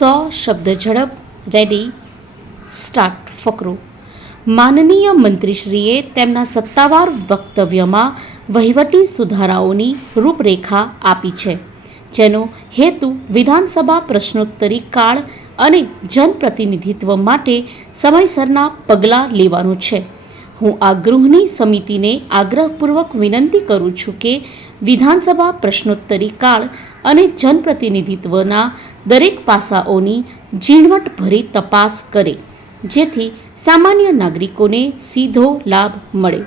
100 શબ્દ ઝડપ. Ready, start. ફકરો. માનનીય મંત્રીશ્રીએ તેમના સત્તાવાર વક્તવ્યમાં વહીવટી સુધારાઓની રૂપરેખા આપી છે, જેનો હેતુ વિધાનસભા પ્રશ્નોત્તરી કાળ અને જનપ્રતિનિધિત્વ માટે સમયસરના પગલાં લેવાનું છે. હું આ ગૃહની સમિતિને આગ્રહપૂર્વક વિનંતી કરું છું કે વિધાનસભા પ્રશ્નોત્તરી કાળ અને જનપ્રતિનિધિત્વના દરેક પાસાઓની ઝીણવટભરી તપાસ કરે, જેથી સામાન્ય નાગરિકોને સીધો લાભ મળે.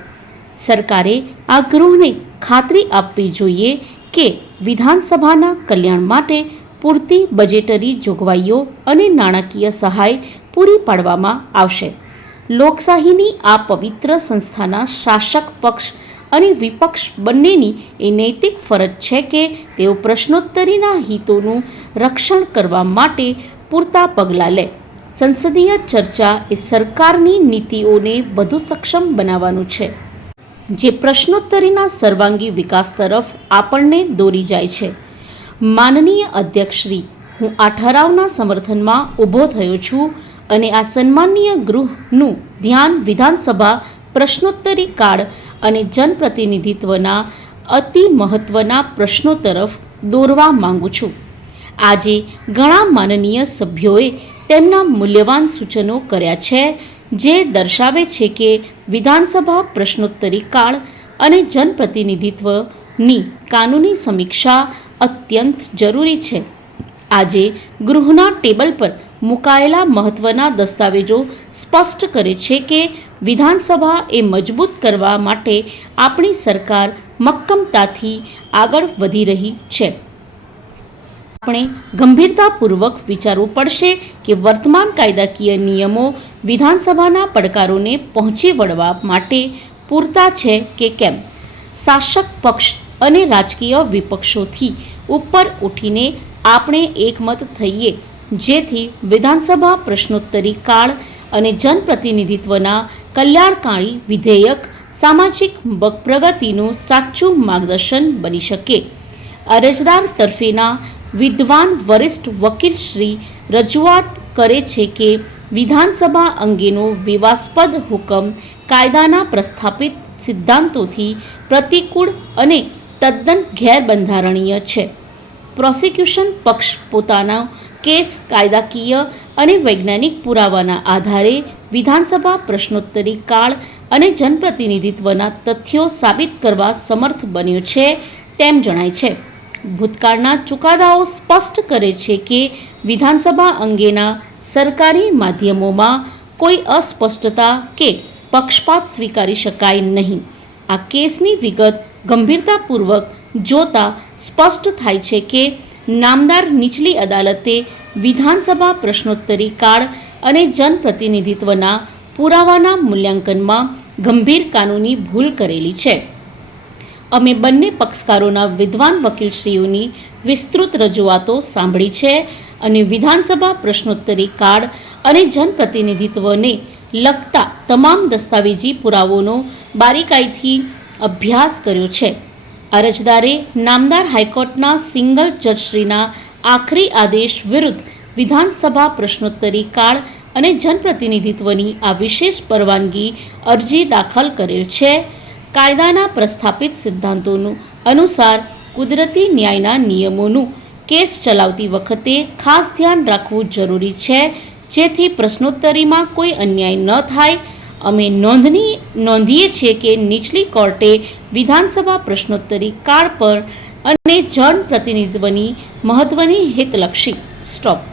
સરકારે આ ગૃહને ખાતરી આપવી જોઈએ કે વિધાનસભાના કલ્યાણ માટે પૂરતી બજેટરી જોગવાઈઓ અને નાણાકીય સહાય પૂરી પાડવામાં આવશે. લોકશાહીની આ પવિત્ર સંસ્થાના શાસક પક્ષ અને વિપક્ષ બંનેની એ નૈતિક ફરજ છે કે તેઓ પ્રશ્નોત્તરીના હિતોનું રક્ષણ કરવા માટે પૂરતા પગલાં લે. સંસદીય ચર્ચા એ સરકારની નીતિઓને વધુ સક્ષમ બનાવવાનું છે, જે પ્રશ્નોત્તરીના સર્વાંગી વિકાસ તરફ આપણને દોરી જાય છે. માનનીય અધ્યક્ષશ્રી, હું આ ઠરાવના સમર્થનમાં ઊભો થયો છું અને આ સન્માનીય ગૃહનું ધ્યાન વિધાનસભા પ્રશ્નોત્તરી કાળ અને જનપ્રતિનિધિત્વના અતિ મહત્વના પ્રશ્નો તરફ દોરવા માંગુ છું. આજે ઘણા માનનીય સભ્યોએ તેમના મૂલ્યવાન સૂચનો કર્યા છે, જે દર્શાવે છે કે વિધાનસભા પ્રશ્નોત્તરી કાળ અને જનપ્રતિનિધિત્વની કાનૂની સમીક્ષા અત્યંત જરૂરી છે. આજે ગૃહના ટેબલ પર મુકાયેલા મહત્વના દસ્તાવેજો સ્પષ્ટ કરે છે કે વિધાનસભા એ મજબૂત કરવા માટે આપણી સરકાર મક્કમતાથી આગળ વધી રહી છે. આપણે ગંભીરતાપૂર્વક વિચારવું પડશે કે વર્તમાન કાયદાકીય નિયમો વિધાનસભાના પડકારોને પહોંચી વળવા માટે પૂરતા છે કે કેમ. શાસક પક્ષ અને રાજકીય વિપક્ષોથી ઉપર ઉઠીને આપણે એકમત થઈએ, જેથી વિધાનસભા પ્રશ્નોત્તરી કાળ અને જનપ્રતિનિધિત્વના કલ્યાણકારી વિધેયક સામાજિક પ્રગતિનું સાચું માર્ગદર્શન બની શકે. અરજદાર તરફેના વિદ્વાન વરિષ્ઠ વકીલ શ્રી રજૂઆત કરે છે કે વિધાનસભા અંગેનો વિવાદાસ્પદ હુકમ કાયદાના પ્રસ્થાપિત સિદ્ધાંતોથી પ્રતિકૂળ અને તદ્દન ગેરબંધારણીય છે. પ્રોસિક્યુશન પક્ષ પોતાનો કેસ કાયદાકીય અને વૈજ્ઞાનિક પુરાવાના આધારે વિધાનસભા પ્રશ્નોત્તરી કાળ અને જનપ્રતિનિધિત્વના તથ્યો સાબિત કરવા સમર્થ બન્યો છે તેમ જણાય છે. ભૂતકાળના ચુકાદાઓ સ્પષ્ટ કરે છે કે વિધાનસભા અંગેના સરકારી માધ્યમોમાં કોઈ અસ્પષ્ટતા કે પક્ષપાત સ્વીકારી શકાય નહીં. આ કેસની વિગત ગંભીરતાપૂર્વક જોતા સ્પષ્ટ થાય છે કે નામદાર નીચલી અદાલતે વિધાનસભા પ્રશ્નોત્તરી કાળ અને જનપ્રતિનિધિત્વના પુરાવાના મૂલ્યાંકનમાં ગંભીર કાનૂની ભૂલ કરેલી છે. અમે બંને પક્ષકારોના વિદ્વાન વકીલશ્રીઓની વિસ્તૃત રજૂઆતો સાંભળી છે અને વિધાનસભા પ્રશ્નોત્તરી કાળ અને જનપ્રતિનિધિત્વને લગતા તમામ દસ્તાવેજી પુરાવોનો બારીકાઈથી અભ્યાસ કર્યો છે. અરજદારે નામદાર હાઈકોર્ટના સિંગલ જજશ્રીના આખરી આદેશ વિરુદ્ધ વિધાનસભા પ્રશ્નોત્તરી કાળ અને જનપ્રતિનિધિત્વની આ વિશેષ પરવાનગી અરજી દાખલ કરેલ છે. કાયદાના પ્રસ્થાપિત સિદ્ધાંતોનું અનુસાર કુદરતી ન્યાયના નિયમોનું કેસ ચલાવતી વખતે ખાસ ધ્યાન રાખવું જરૂરી છે, જેથી પ્રશ્નોત્તરીમાં કોઈ અન્યાય ન થાય. અમે નોંધીએ છીએ કે નીચલી કોર્ટે વિધાનસભા પ્રશ્નોત્તરી કાળ પર અને જનપ્રતિનિધિત્વની મહત્વની હિતલક્ષી સ્ટોપ